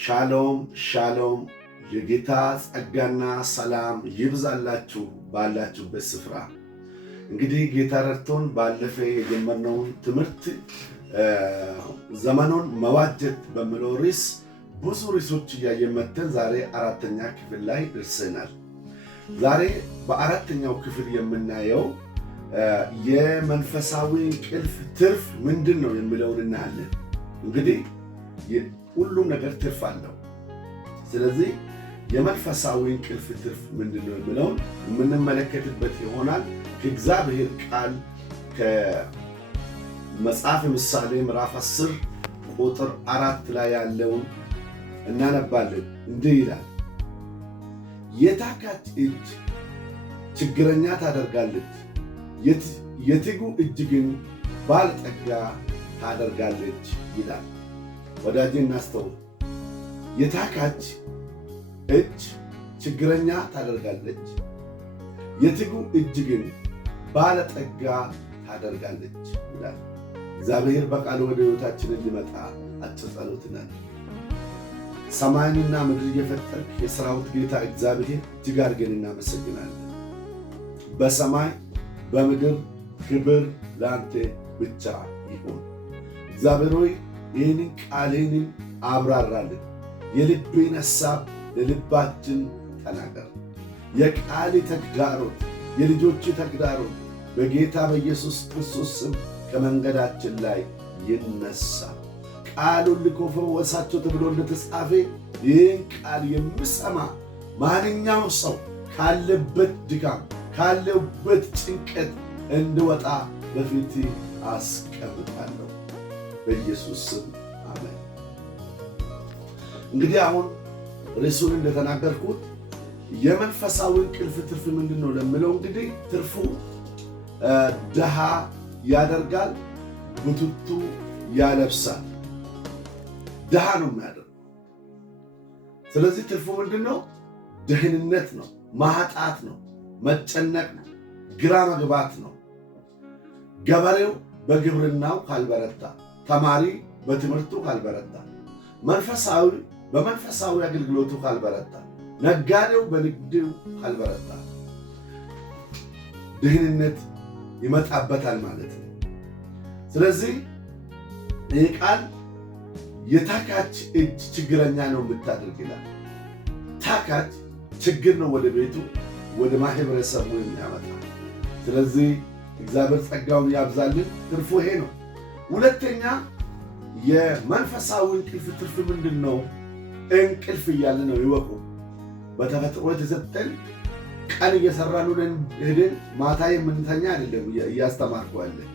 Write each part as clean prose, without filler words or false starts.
ሻሎም ሻሎም የጌታ ጸጋና ሰላም ይብዛላችሁ ባላችሁበት ስፍራ። እንግዲህ ጌታ ረድቶን ባለፈ የጀመርነውን ትምህርት ዘመኑን መዋጀት በሚለው ርዕስ ብዙ ርዕሶች እያየን መጥተን ዛሬ አራተኛ ክፍል ላይ ደርሰናል። ዛሬ በአራተኛው ክፍል የምናየው የመንፈሳዊ እንቅልፍ ትርፍ ምንድን ነው የሚለውን እናያለን። እንግዲህ ሁሉም ነገር ትርፍ አለው። ስለዚህ የመንፈሳዊ እንቅልፍ ትርፍ ምንድን ነው የሚለውን የምንመለከትበት ይሆናል። ከእግዚአብሔር ቃል ከመጽሐፍ ምሳሌ ምዕራፍ 10 ቁጥር 4 ላይ ያለውን እናነባለን። እንዲህ ይላል፣ የታካች እጅ ችግረኛ ታደርጋለች፣ የትጉ እጅ ግን ባለጠጋ ታደርጋለች ይላል። ወዳጄ እናስተውል። የታካች እጅ ችግረኛ ታደርጋለች፣ የትጉ እጅ ግን ባለጠጋ ታደርጋለች ይላል። እግዚአብሔር በቃሉ ወደ ሕይወታችን እንዲመጣ አጭር ጸሎት ነን። ሰማይንና ምድር የፈጠርክ የሠራዊት ጌታ እግዚአብሔር እጅግ አድርገን እናመሰግናለን። በሰማይ በምድር ክብር ለአንተ ብቻ ይሁን። እግዚአብሔር ሆይ ይህንን ቃልህን አብራራልን። የልቤን ሐሳብ ለልባችን ተናገር። የቃል ተግዳሮት የልጆች ተግዳሮት በጌታ በኢየሱስ ክርስቶስ ስም ከመንገዳችን ላይ ይነሳ። ቃሉን ልኮ ፈወሳቸው ተብሎ እንደተጻፈ ይህን ቃል የምሰማ ማንኛውም ሰው ካለበት ድካም ካለበት ጭንቀት እንድወጣ በፊት አስቀምጣለሁ በኢየሱስ ስም አሜን። እንግዲህ አሁን ርዕሱን እንደተናገርኩት የመንፈሳዊ እንቅልፍ ትርፍ ምንድን ነው ለሚለው እንግዲህ ትርፉ ድሃ ያደርጋል፣ ቡትቱ ያለብሳል። ድሃ ነው የሚያደርገው። ስለዚህ ትርፉ ምንድን ነው? ድህንነት ነው፣ ማጣት ነው፣ መጨነቅ ነው፣ ግራ መግባት ነው። ገበሬው በግብርናው ካልበረታ፣ ተማሪ በትምህርቱ ካልበረታ፣ መንፈሳዊ በመንፈሳዊ አገልግሎቱ ካልበረታ፣ ነጋዴው በንግዱ ካልበረታ ድህንነት ይመጣበታል ማለት ነው። ስለዚህ ይህ ቃል የታካች እጅ ችግረኛ ነው የምታደርግ ይላል። ታካች ችግር ነው ወደ ቤቱ ወደ ማህበረሰቡ የሚያመጣ። ስለዚህ እግዚአብሔር ጸጋውን ያብዛልን። ትርፉ ይሄ ነው። ሁለተኛ የመንፈሳዊ እንቅልፍ ትርፍ ምንድን ነው? እንቅልፍ እያለ ነው ይወቁ። በተፈጥሮ የተሰጠን ቀን እየሰራን ሄደን ማታ የምንተኛ አይደለም እያስተማርኳለን።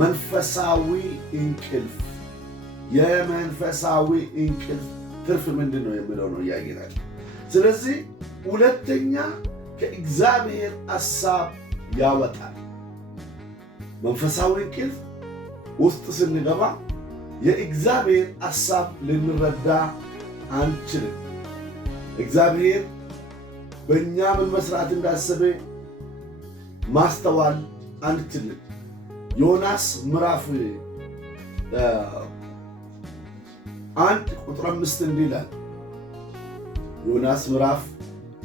መንፈሳዊ እንቅልፍ የመንፈሳዊ እንቅልፍ ትርፍ ምንድን ነው የሚለው ነው እያየናል። ስለዚህ ሁለተኛ ከእግዚአብሔር ሐሳብ ያወጣል። መንፈሳዊ እንቅልፍ ውስጥ ስንገባ የእግዚአብሔር ሐሳብ ልንረዳ አንችልም። እግዚአብሔር በእኛ ምን መስራት እንዳሰበ ማስተዋል አንችልም። ዮናስ ምዕራፍ 1 ቁጥር 5 እንዲህ ይላል። ዮናስ ምዕራፍ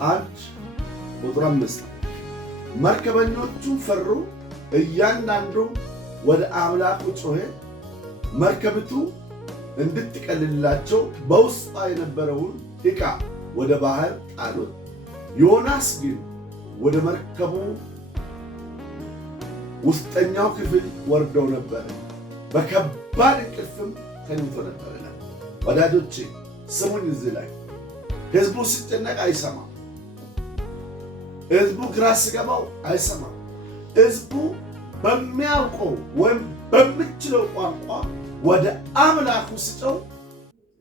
1 ቁጥር 5 መርከበኞቹም ፈሩ፣ እያንዳንዱ ወደ አምላኩ ጮኸ፣ መርከቢቱ እንድትቀልላቸው በውስጧ የነበረውን ዕቃ ወደ ባህር ጣሉት። ዮናስ ግን ወደ መርከቡ ውስጠኛው ክፍል ወርደው ነበር፣ በከባድ እንቅልፍም ተኝቶ ነበር። ወዳጆቼ ስሙኝ፣ እዚህ ላይ ሕዝቡ ሲጨነቅ አይሰማም። ሕዝቡ ግራ ሲገባው አይሰማም። ሕዝቡ በሚያውቀው ወይም በሚችለው ቋንቋ ወደ አምላኩ ሲጮህ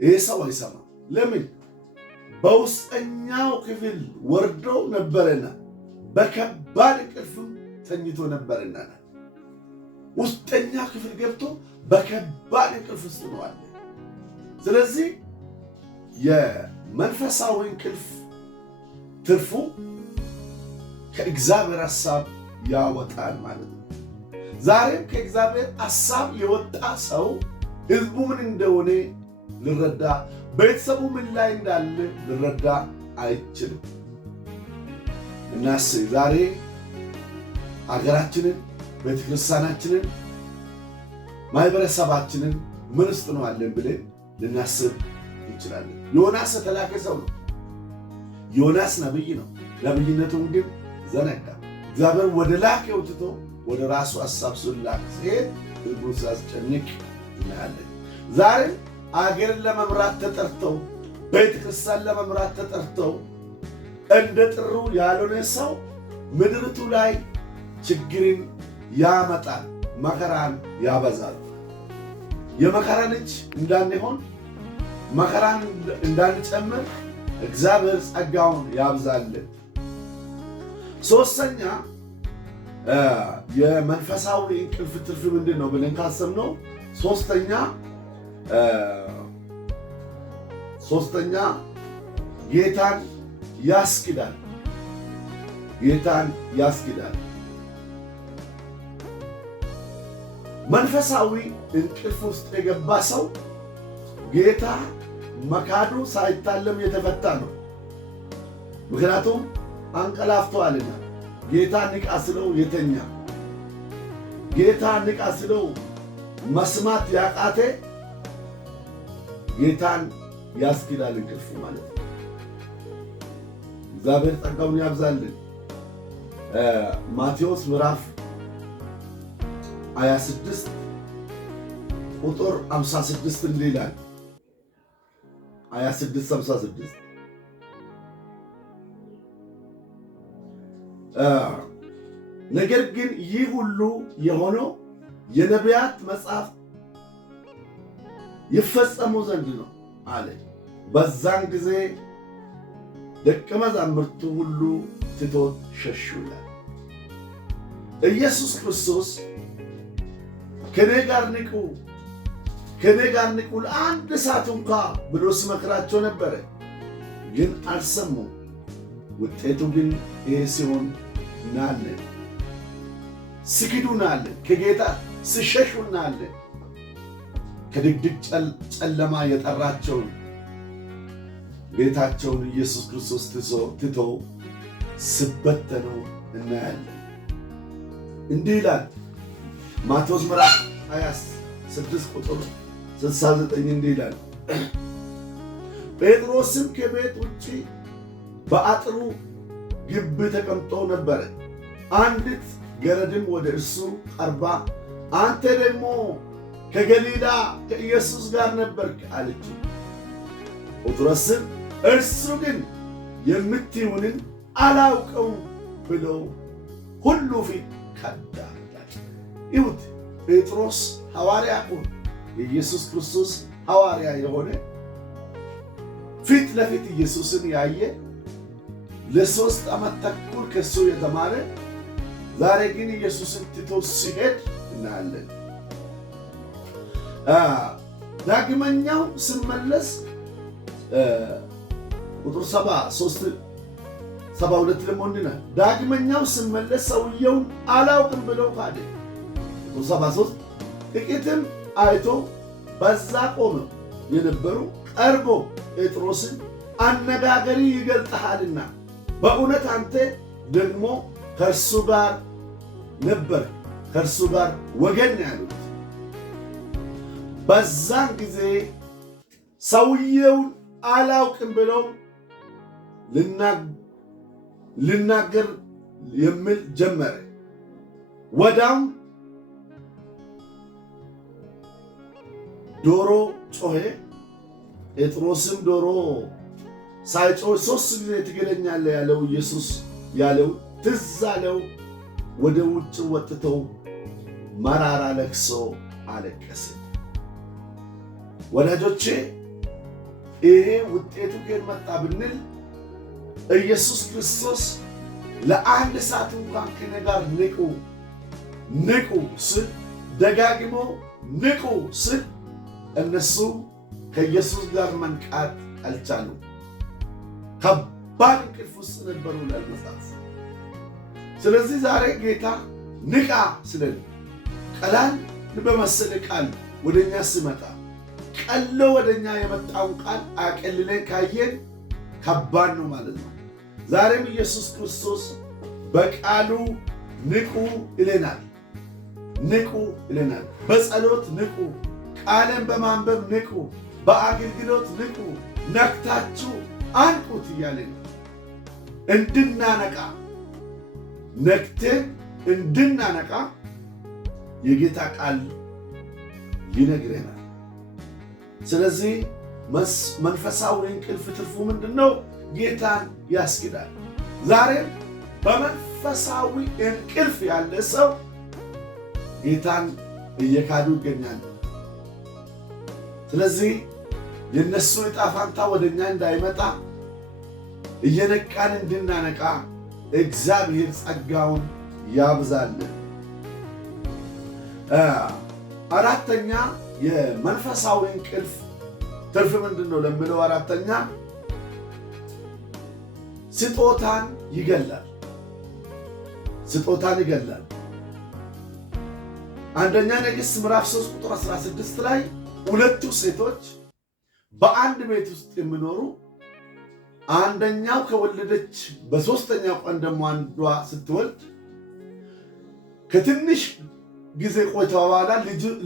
ይህ ሰው አይሰማም። ለምን? በውስጠኛው ክፍል ወርደው ነበረና በከባድ እንቅልፍም ተኝቶ ነበርና ውስጠኛ ክፍል ገብቶ በከባድ እንቅልፍ ውስጥ ነው አለ። ስለዚህ የመንፈሳዊ እንቅልፍ ትርፉ ከእግዚአብሔር ሐሳብ ያወጣል ማለት ነው። ዛሬም ከእግዚአብሔር ሐሳብ የወጣ ሰው ሕዝቡ ምን እንደሆነ ልረዳ ቤተሰቡ ምን ላይ እንዳለ ልረዳ አይችልም። እናስ ዛሬ አገራችንን፣ ቤተክርስቲያናችንን፣ ማህበረሰባችንን ምን ውስጥ ነው አለን ብለን ልናስብ እንችላለን። ዮናስ የተላከ ሰው ነው። ዮናስ ነብይ ነው። ነብይነቱን ግን ዘነጋ። እግዚአብሔር ወደ ላከው ትቶ ወደ ራሱ ሐሳብ ሱላክ ሲሄድ ህዝቡን ሲያስጨንቅ እናያለን። ዛሬ አገርን ለመምራት ተጠርተው፣ ቤተክርስቲያን ለመምራት ተጠርተው እንደ ጥሩ ያልሆነ ሰው ምድርቱ ላይ ችግርን ያመጣል፣ መከራን ያበዛል። የመከራን እጅ እንዳንሆን፣ መከራን እንዳንጨምር እግዚአብሔር ጸጋውን ያብዛልን። ሶስተኛ የመንፈሳዊ እንቅልፍ ትርፍ ምንድን ነው ብለን ካሰብነው ሶስተኛ ጌታን ያስክዳል። ጌታን ያስክዳል። መንፈሳዊ እንቅልፍ ውስጥ የገባ ሰው ጌታ መካዱ ሳይታለም የተፈታ ነው። ምክንያቱም አንቀላፍተዋልና። ጌታ ንቃ ስለው የተኛ፣ ጌታ ንቃ ስለው መስማት ያቃተ ጌታን ያስክዳል እንቅልፉ ማለት ነው። እግዚአብሔር ጸጋውን ያብዛልን። ማቴዎስ ምዕራፍ 26 ቁጥር 56 እንዲህ ይላል። 26:56 ነገር ግን ይህ ሁሉ የሆነው የነቢያት መጽሐፍ ይፈጸሙ ዘንድ ነው አለ። በዛን ጊዜ ደቀ መዛሙርቱ ሁሉ ትቶት ሸሹ ይላል። ኢየሱስ ክርስቶስ ከኔ ጋር ንቁ፣ ከኔ ጋር ንቁ ለአንድ ሰዓት እንኳ ብሎ ሲመክራቸው ነበረ፣ ግን አልሰሙም። ውጤቱ ግን ይሄ ሲሆን እናያለን። ሲክዱ እናያለን። ከጌታ ሲሸሹ እናያለን። ከድቅድቅ ጨለማ የጠራቸውን ቤታቸውን ኢየሱስ ክርስቶስ ትተው ሲበተኑ እናያለን። እንዲህ ይላል ማቴዎስ ምዕራፍ 26 ቁጥር 69 እንዲህ ይላል። ጴጥሮስም ከቤት ውጭ በአጥሩ ግቢ ተቀምጦ ነበረ። አንዲት ገረድም ወደ እርሱ ቀርባ አንተ ደግሞ ከገሊላ ከኢየሱስ ጋር ነበርክ አለችው። ጴጥሮስም እርሱ ግን የምትይውንን አላውቀውም ብሎ ሁሉ ፊት ከዳ። ይሁት ጴጥሮስ ሐዋርያ ሆኖ የኢየሱስ ክርስቶስ ሐዋርያ የሆነ ፊት ለፊት ኢየሱስን ያየ ለ3 ዓመት ተኩል ከሱ የተማረ ዛሬ ግን ኢየሱስን ትቶ ሲሄድ እናያለን። ዳግመኛው ስመለስ ቁጥር 72 ደግሞ እንዲህ ነው። ዳግመኛው ስመለስ ሰውየውን አላውቅም ብለው ካደ። ቁጥር 73 ጥቂትም አይቶ በዛ ቆመው የነበሩ ቀርቦ ጴጥሮስን አነጋገሪ ይገልጥሃልና በእውነት አንተ ደግሞ ከእርሱ ጋር ነበር፣ ከእርሱ ጋር ወገን ያሉት። በዛን ጊዜ ሰውየውን አላውቅም ብለው ልናገር የሚል ጀመረ። ወዳም ዶሮ ጮኸ። ጴጥሮስም ዶሮ ሳይጮህ 3 ጊዜ ትገለኛለህ ያለው ኢየሱስ ያለው ትዝ አለው። ወደ ውጭ ወጥተው መራራ ለቅሶ አለቀሰ። ወዳጆቼ ይሄ ውጤቱ ከየት መጣ ብንል ኢየሱስ ክርስቶስ ለአንድ ሰዓት እንኳን ከኔ ጋር ንቁ ስል ደጋግሞ ንቁ ስል እነሱ ከኢየሱስ ጋር መንቃት አልቻሉም። ከባድ እንቅልፍ ውስጥ ነበሩ ይላል መጽሐፍ። ስለዚህ ዛሬ ጌታ ንቃ ስለን ቀላል በመሰለ ቃል ወደኛ ሲመጣ ቀሎ ወደኛ የመጣውን ቃል አቀልለን ካየን ከባድ ነው ማለት ነው። ዛሬም ኢየሱስ ክርስቶስ በቃሉ ንቁ ይለናል። ንቁ ይለናል። በጸሎት ንቁ፣ ቃልን በማንበብ ንቁ፣ በአገልግሎት ንቁ፣ ነቅታችሁ አንቁት እያለ ነው። እንድናነቃ ነቅተን እንድናነቃ የጌታ ቃል ይነግረናል። ስለዚህ መንፈሳዊ እንቅልፍ ትርፉ ምንድን ነው? ጌታን ያስክዳል። ዛሬም በመንፈሳዊ እንቅልፍ ያለ ሰው ጌታን እየካዱ ይገኛሉ። ስለዚህ የእነሱ ዕጣ ፈንታ ወደ እኛ እንዳይመጣ እየነቃን እንድናነቃ እግዚአብሔር ጸጋውን ያብዛልን። አራተኛ የመንፈሳዊ እንቅልፍ ትርፍ ምንድን ነው ለምለው፣ አራተኛ ስጦታን ይገላል። ስጦታን ይገላል። አንደኛ ነገሥት ምዕራፍ 3 ቁጥር 16 ላይ ሁለቱ ሴቶች በአንድ ቤት ውስጥ የሚኖሩ አንደኛው ከወለደች በሦስተኛው ቀን ደግሞ አንዷ ስትወልድ ከትንሽ ጊዜ ቆይታ በኋላ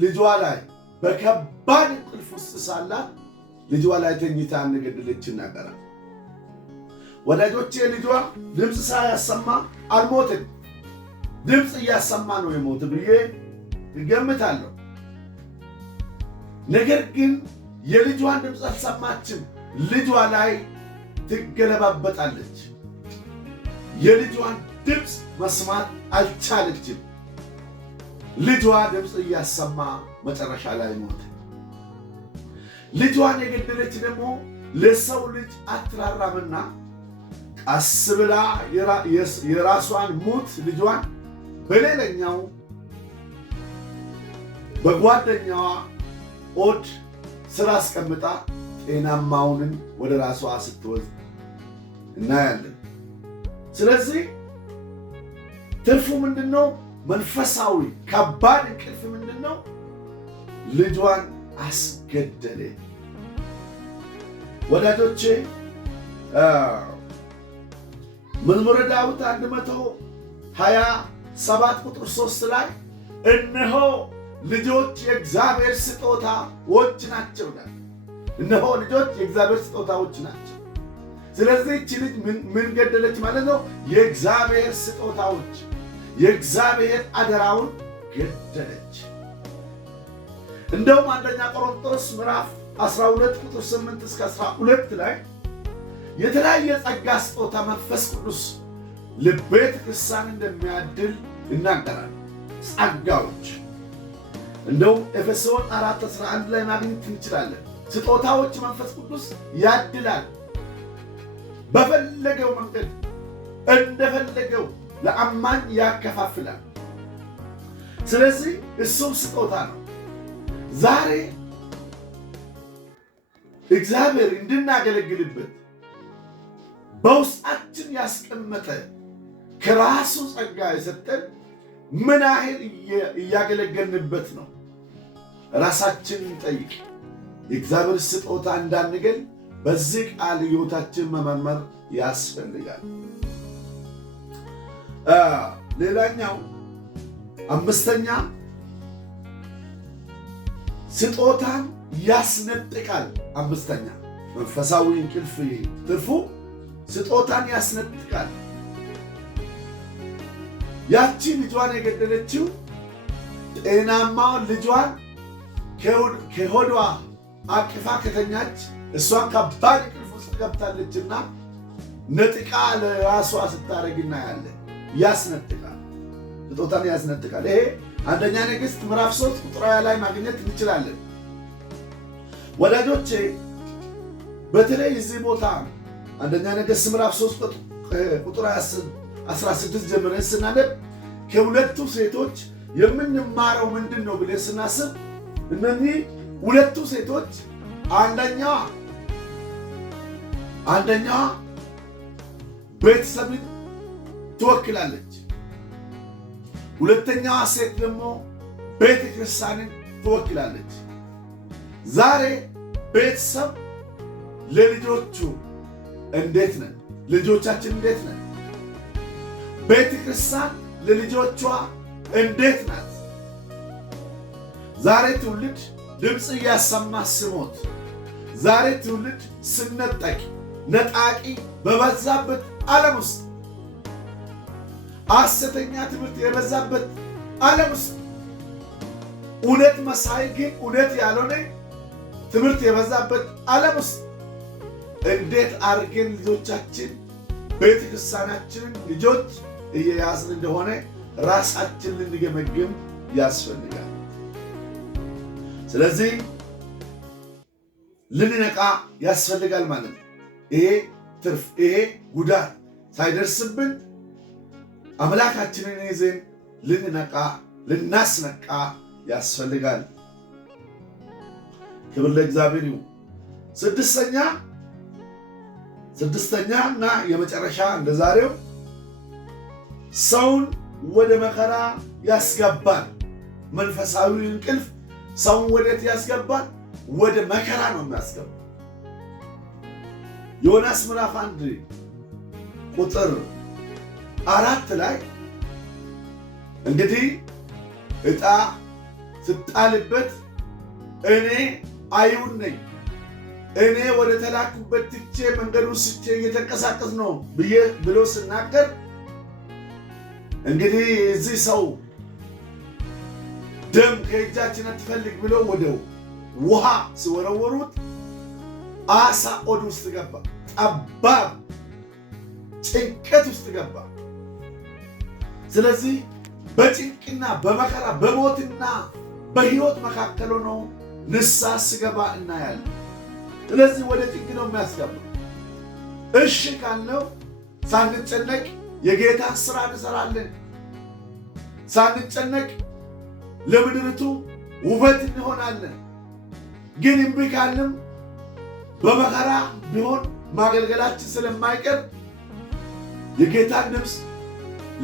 ልጇ ላይ በከባድ እንቅልፍ ውስጥ ሳላት ልጇ ላይ ተኝታ እንደገደለች ይናገራል። ወዳጆቼ ልጇ ድምፅ ሳያሰማ አልሞትም። ድምፅ እያሰማ ነው የሞት ብዬ እገምታለሁ። ነገር ግን የልጇን ድምፅ አልሰማችም። ልጇ ላይ ትገለባበጣለች። የልጇን ድምፅ መስማት አልቻለችም። ልጇ ድምፅ እያሰማ መጨረሻ ላይ ሞተ። ልጇን የገደለች ደግሞ ለሰው ልጅ አትራራምና ቀስ ብላ የራሷን ሙት ልጇን በሌላኛው በጓደኛዋ ሆድ ስራ አስቀምጣ ጤናማውንን ወደ ራሷ ስትወስድ እናያለን። ስለዚህ ትርፉ ምንድነው? መንፈሳዊ ከባድ እንቅልፍ ምንድነው? ልጇን አስገደለ። ወዳጆቼ መዝሙረ ዳዊት 127 ቁጥር 3 ላይ እነሆ ልጆች የእግዚአብሔር ስጦታዎች ናቸው። እነሆ ልጆች የእግዚአብሔር ስጦታዎች ናቸው። ስለዚህ እቺ ልጅ ምን ገደለች ማለት ነው? የእግዚአብሔር ስጦታዎች፣ የእግዚአብሔር አደራውን ገደለች። እንደውም አንደኛ ቆሮንቶስ ምዕራፍ 12 ቁጥር 8 እስከ 12 ላይ የተለያየ ጸጋ ስጦታ መንፈስ ቅዱስ ለቤተ ክርስቲያን እንደሚያድል ይናገራል። ጸጋዎች እንደውም ኤፌሶን 4:11 ላይ ማግኘት እንችላለን። ስጦታዎች መንፈስ ቅዱስ ያድላል፣ በፈለገው መንገድ እንደፈለገው ለአማኝ ያከፋፍላል። ስለዚህ እሱም ስጦታ ነው። ዛሬ እግዚአብሔር እንድናገለግልበት በውስጣችን ያስቀመጠ ከራሱ ጸጋ የሰጠን ምን ያህል እያገለገልንበት ነው? ራሳችን እንጠይቅ። የእግዚአብሔር ስጦታ እንዳንገል በዚህ ቃል ሕይወታችን መመርመር ያስፈልጋል። ሌላኛው አምስተኛ ስጦታን ያስነጥቃል። አምስተኛ መንፈሳዊ እንቅልፍ ትርፉ ስጦታን ያስነጥቃል። ያቺ ልጇን የገደለችው ጤናማውን ልጇን ከሆዷ አቅፋ ከተኛች እሷን ከባድ እንቅልፍ ውስጥ ገብታለችና ነጥቃ ለራሷ ስታደርግ እናያለን። ያስነጥቃል፣ ስጦታን ያስነጥቃል። ይሄ አንደኛ ነገሥት ምዕራፍ 3 ቁጥር 20 ላይ ማግኘት እንችላለን። ወዳጆቼ በተለይ እዚህ ቦታ አንደኛ ነገሥት ምዕራፍ 3 ቁጥር 16 ጀምረን ስናነብ ከሁለቱ ሴቶች የምንማረው ምንድን ነው ብለን ስናስብ እነዚህ ሁለቱ ሴቶች አንደኛዋ ቤተሰብን ትወክላለች፣ ሁለተኛዋ ሴት ደግሞ ቤተ ክርስቲያንን ትወክላለች። ዛሬ ቤተሰብ ለልጆቹ እንዴት ነን? ልጆቻችን እንዴት ነን? ቤተ ክርስቲያን ለልጆቿ እንዴት ናት? ዛሬ ትውልድ ድምፅ እያሰማ ስሞት፣ ዛሬ ትውልድ ስነጠቅ ነጣቂ በበዛበት ዓለም ውስጥ ሐሰተኛ ትምህርት የበዛበት ዓለም ውስጥ እውነት መሳይ ግን እውነት ያልሆነ ትምህርት የበዛበት ዓለም ውስጥ እንዴት አድርገን ልጆቻችን ቤተ ክርስቲያናችንን ልጆች እየያዝን እንደሆነ ራሳችን ልንገመግም ያስፈልጋል። ስለዚህ ልንነቃ ያስፈልጋል ማለት ነው። ይሄ ትርፍ ይሄ ጉዳት ሳይደርስብን አምላካችንን ይዘን ልንነቃ ልናስነቃ ያስፈልጋል። ክብር ለእግዚአብሔር ይሁን። ስድስተኛና የመጨረሻ እንደዛሬው ሰውን ወደ መከራ ያስገባል። መንፈሳዊ እንቅልፍ ሰውን ወዴት ያስገባል? ወደ መከራ ነው የሚያስገባው። ዮናስ ምዕራፍ 1 ቁጥር 4 ላይ እንግዲህ ዕጣ ስጣልበት እኔ አይሁን ነኝ፣ እኔ ወደ ተላኩበት ትቼ መንገዱን ስቼ እየተንቀሳቀስ ነው ብሎ ስናገር እንግዲህ እዚህ ሰው ደም ከእጃችን አትፈልግ ብሎ ወደ ውሃ ሲወረወሩት አሳ ሆድ ውስጥ ገባ። ጠባብ ጭንቀት ውስጥ ገባ። ስለዚህ በጭንቅና በመከራ በሞትና በሕይወት መካከል ሆኖ ንስሐ ሲገባ እናያለን። ስለዚህ ወደ ጭንቅ ነው የሚያስገባ። እሺ ካልነው ሳንጨነቅ የጌታን ሥራ እንሰራለን። ሳንጨነቅ ለምድሪቱ ውበት እንሆናለን። ግን እምቢ ካልንም በመከራ ቢሆን ማገልገላችን ስለማይቀር የጌታን ድምፅ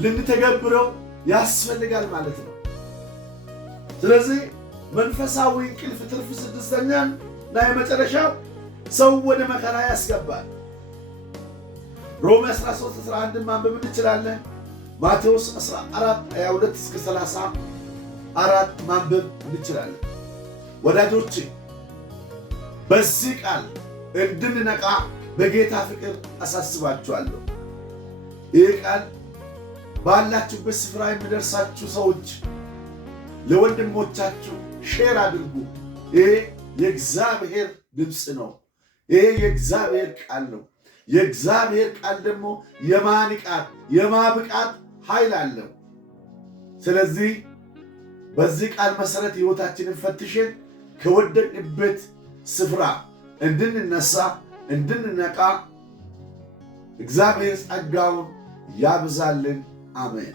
ልንተገብረው ያስፈልጋል ማለት ነው። ስለዚህ መንፈሳዊ እንቅልፍ ትርፍ ስድስተኛን እና የመጨረሻው ሰው ወደ መከራ ያስገባል። ሮሜ 13:11 ማንበብ እንችላለን። ማቴዎስ 14:22-34 ማንበብ እንችላለን። ወዳጆቼ በዚህ ቃል እንድንነቃ በጌታ ፍቅር አሳስባችኋለሁ። ይህ ቃል ባላችሁበት ስፍራ የሚደርሳችሁ ሰዎች ለወንድሞቻችሁ ሼር አድርጉ። ይሄ የእግዚአብሔር ድምፅ ነው። ይሄ የእግዚአብሔር ቃል ነው። የእግዚአብሔር ቃል ደግሞ የማንቃት የማብቃት ኃይል አለው። ስለዚህ በዚህ ቃል መሰረት ሕይወታችንን ፈትሸን ከወደቅንበት ስፍራ እንድንነሳ እንድንነቃ እግዚአብሔር ጸጋውን ያብዛልን። አሜን።